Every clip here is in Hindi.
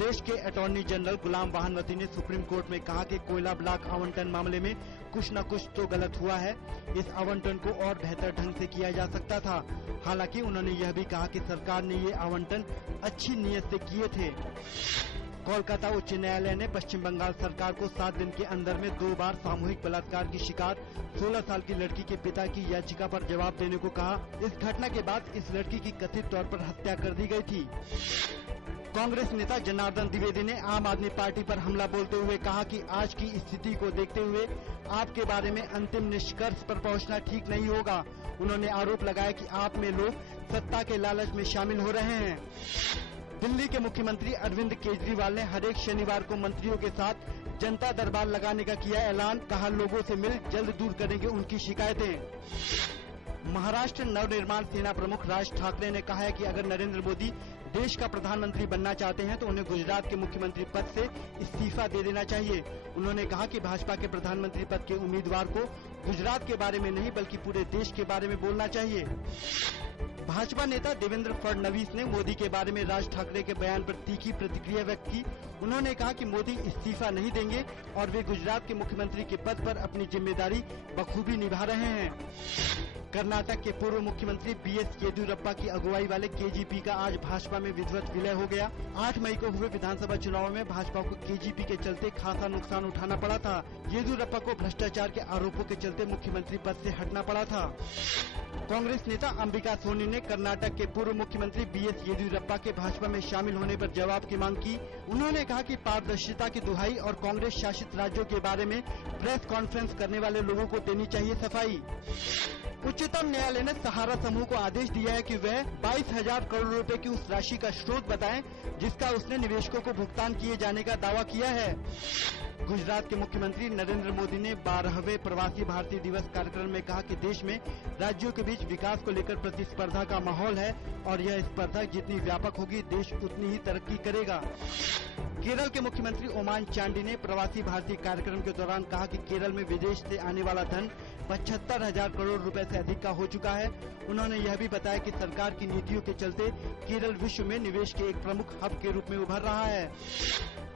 प्रदेश के अटॉर्नी जनरल गुलाम वाहनवती ने सुप्रीम कोर्ट में कहा कि कोयला ब्लॉक आवंटन मामले में कुछ न कुछ तो गलत हुआ है। इस आवंटन को और बेहतर ढंग से किया जा सकता था। हालांकि उन्होंने यह भी कहा कि सरकार ने ये आवंटन अच्छी नीयत से किए थे। कोलकाता उच्च न्यायालय ने पश्चिम बंगाल सरकार को 7 दिन के अंदर में 2 बार सामूहिक बलात्कार की शिकार 16 साल की लड़की के पिता की याचिका पर जवाब देने को कहा। इस घटना के बाद इस लड़की की कथित तौर पर हत्या कर दी गई थी। कांग्रेस नेता जनार्दन द्विवेदी ने आम आदमी पार्टी पर हमला बोलते हुए कहा कि आज की स्थिति को देखते हुए आपके बारे में अंतिम निष्कर्ष पर पहुंचना ठीक नहीं होगा। उन्होंने आरोप लगाया कि आप में लोग सत्ता के लालच में शामिल हो रहे हैं। दिल्ली के मुख्यमंत्री अरविंद केजरीवाल ने हर एक शनिवार को मंत्रियों के साथ जनता दरबार लगाने का किया ऐलान। कहा लोगों से मिल जल्द दूर करेंगे उनकी शिकायतें। महाराष्ट्र नवनिर्माण सेना प्रमुख राज ठाकरे ने कहा है कि अगर नरेंद्र मोदी देश का प्रधानमंत्री बनना चाहते हैं तो उन्हें गुजरात के मुख्यमंत्री पद से इस्तीफा दे देना चाहिए। उन्होंने कहा कि भाजपा के प्रधानमंत्री पद के उम्मीदवार को गुजरात के बारे में नहीं बल्कि पूरे देश के बारे में बोलना चाहिए। भाजपा नेता देवेंद्र फडणवीस ने मोदी के बारे में राज ठाकरे के बयान पर तीखी प्रतिक्रिया व्यक्त की। उन्होंने कहा कि मोदी इस्तीफा नहीं देंगे और वे गुजरात के मुख्यमंत्री के पद पर अपनी जिम्मेदारी बखूबी निभा रहे हैं। कर्नाटक के पूर्व मुख्यमंत्री बीएस येदियुरप्पा की अगुवाई वाले केजीपी का आज भाजपा में विधिवत विलय हो गया। 8 मई को हुए विधानसभा चुनाव में भाजपा को केजीपी के चलते खासा नुकसान उठाना पड़ा था। येदियुरप्पा को भ्रष्टाचार के आरोपों के चलते मुख्यमंत्री पद से हटना पड़ा था। कांग्रेस नेता अंबिका सोनी ने कर्नाटक के पूर्व मुख्यमंत्री बीएस येदियुरप्पा के भाजपा में शामिल होने पर जवाब की मांग की। उन्होंने कहा कि पारदर्शिता की दुहाई और कांग्रेस शासित राज्यों के बारे में प्रेस कॉन्फ्रेंस करने वाले लोगों को देनी चाहिए सफाई। उच्चतम न्यायालय ने सहारा समूह को आदेश दिया है कि वह 22,000 करोड़ रुपए की उस राशि का स्रोत बताएं जिसका उसने निवेशकों को भुगतान किए जाने का दावा किया है। गुजरात के मुख्यमंत्री नरेंद्र मोदी ने 12वें प्रवासी भारतीय दिवस कार्यक्रम में कहा कि देश में राज्यों के बीच विकास को लेकर प्रतिस्पर्धा का माहौल है और यह स्पर्धा जितनी व्यापक होगी देश उतनी ही तरक्की करेगा। केरल के मुख्यमंत्री ओमान चांडी ने प्रवासी भारतीय कार्यक्रम के दौरान कहा कि केरल में विदेश से आने वाला धन 75,000 करोड़ रुपए से अधिक का हो चुका है। उन्होंने यह भी बताया कि सरकार की नीतियों के चलते केरल विश्व में निवेश के एक प्रमुख हब के रूप में उभर रहा है।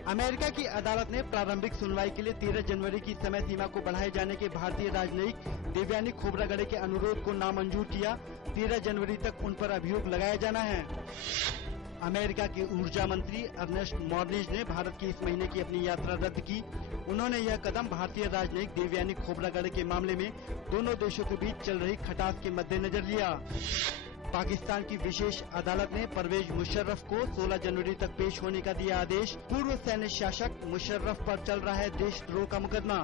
अमेरिका की अदालत ने प्रारंभिक सुनवाई के लिए 13 जनवरी की समय सीमा को बढ़ाए जाने के भारतीय राजनयिक देवयानी खोब्रागडे के अनुरोध को नामंजूर किया। 13 जनवरी तक उन पर अभियोग लगाया जाना है। अमेरिका के ऊर्जा मंत्री अर्नेस्ट मॉर्निज ने भारत की इस महीने की अपनी यात्रा रद्द की। उन्होंने यह कदम भारतीय राजनयिक देवयानी खोब्रागडे के मामले में दोनों देशों के बीच चल रही खटास के मद्देनजर लिया। पाकिस्तान की विशेष अदालत ने परवेज मुशर्रफ को 16 जनवरी तक पेश होने का दिया आदेश। पूर्व सैन्य शासक मुशर्रफ पर चल रहा है देशद्रोह का मुकदमा।